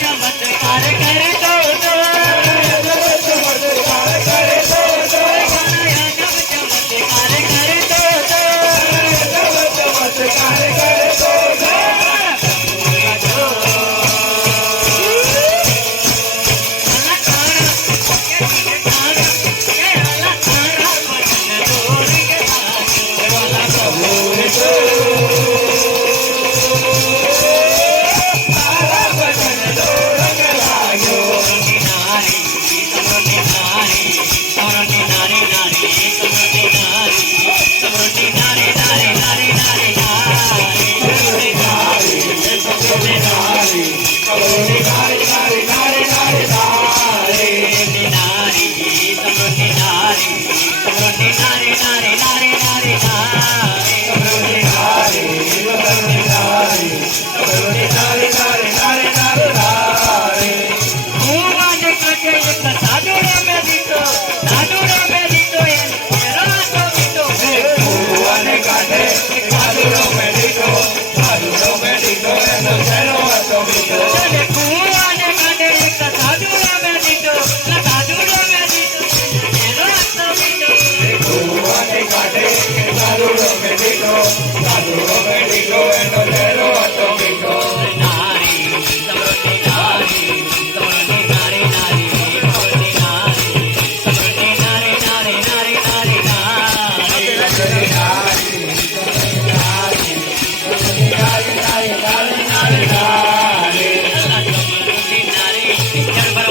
चमत्कार करे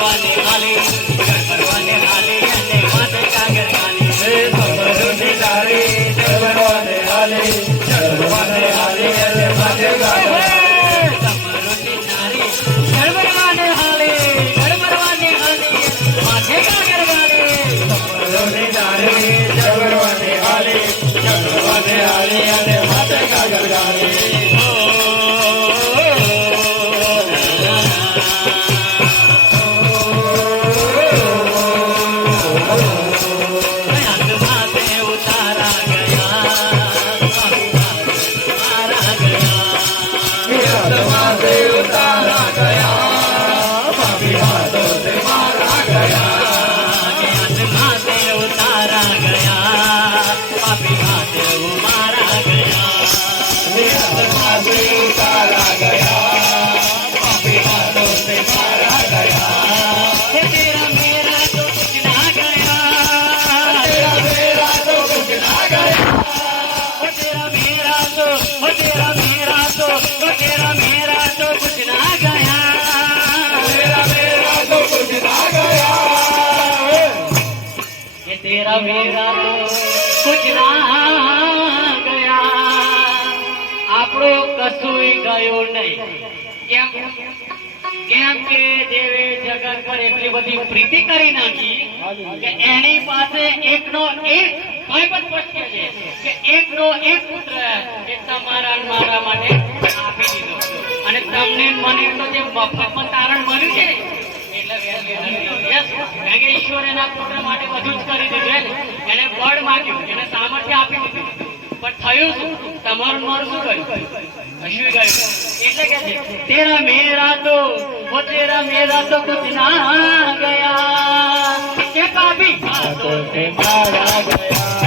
ભરવાને હાલી જળ ભરવાને હાલી અને માથે કાગર ગાલી સમૃદ્ધિ તારી જળ ભરવાને હાલી જળ ભરવાને હાલી અને માથે કાગર સમૃદ્ધિ નારી જળ ભરવાને હાલી જળ ભરવાને હાલી માથે કાગર ગાલી સમૃદ્ધિ તારી જળ ભરવાને હાલી જળ ભરવાને હાલી અને માથે કાગર ગાલી तेरा मेरा तो कुछ ना ગયા આપણો કશું ગયો નહીં કેમ કે દેવે જગત પર એટલી બધી પ્રીતિ કરી નાખી કે એની પાસે એકનો એક કોઈ પણ પક્ષ છે કે એકનો એક પુત્ર એ તમારા મારા માટે આપી દીધો અને તમને મને તો જે મફતમાં તારણ મળ્યું છે ને એટલે ઈશ્વર એના પુત્ર માટે બધું જ કરી દીધું એને બળ માંગ્યું એને સામર્થ્ય આપી દીધું પણ થયું શું તમારું મારું શું કર્યું કશું ગયું એટલે કે તેરા મેરા તો કુછ ના ગયા કે પાપી મારા ગયા